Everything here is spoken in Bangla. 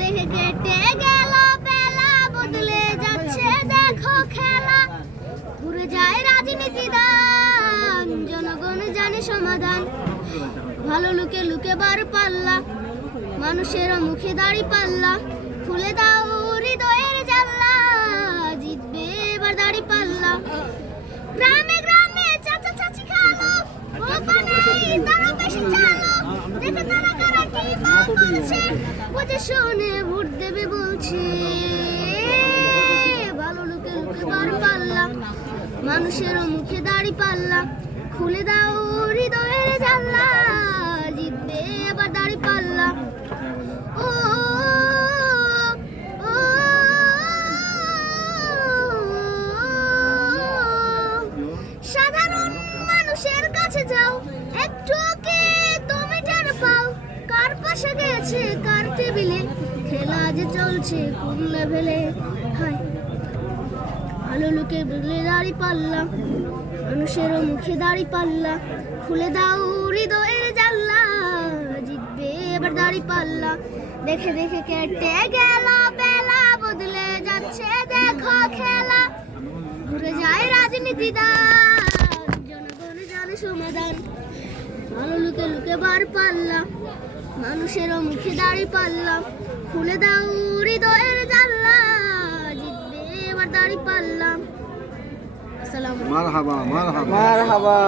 দেখে কেটে গেল বেলা, বদলে যাচ্ছে দেখো খেলা। ঘুরে যায় রাজনীতি দান, জনগণ জানে সমাধান। ভালো লুকে লুকে বার পাল্লা, মানুষের মুখে দাড়ি পাল্লা। খুলে দাও হৃদয়ের জানলা, জিতবে এবার দাড়ি পাল্লা। গ্রামে গ্রামে চাচা চাচি খালো, তারা বেশি চালো। দেখে তারা কারা কি বলছে, বুঝে শুনে ভোট দেবে বলছে। ভালো লুকে লুকে বার পাল্লা, মানুষের মুখে দাড়ি পাল্লা। খুলে দাও হৃদয়ের জানলা, জিতবে এবার দাড়ি পাল্লা। ও সাধারণ মানুষের কাছে যাও, একটু কি তুমি টের পাও? কার পাশে গেছে কার টেবিলে, খেলা যে চলছে কোন লেভেলে। হায় ভালো লোকে বুঝলে দাড়ি পাল্লা, মানুষের মুখে দাড়ি পাল্লা। খুলে দাও হৃদয়ের জানলা, জিতবে এবার দাড়ি পাল্লা। দেখে দেখে কেটে গেল বেলা, বদলে যাচ্ছে দেখো খেলা। ঘুরে যায় রাজনীতি দান, জনগণ জানে সমাধান। ভালো লুকে লুকে বার পাল্লা, মানুষের মুখে দাড়ি পাল্লা। খুলে দাও হৃদয়ের জানলা, জিতবে এবার দাড়ি পাল্লা। আসসালামু আলাইকুম। মারহাবা মারহাবা মারহাবা।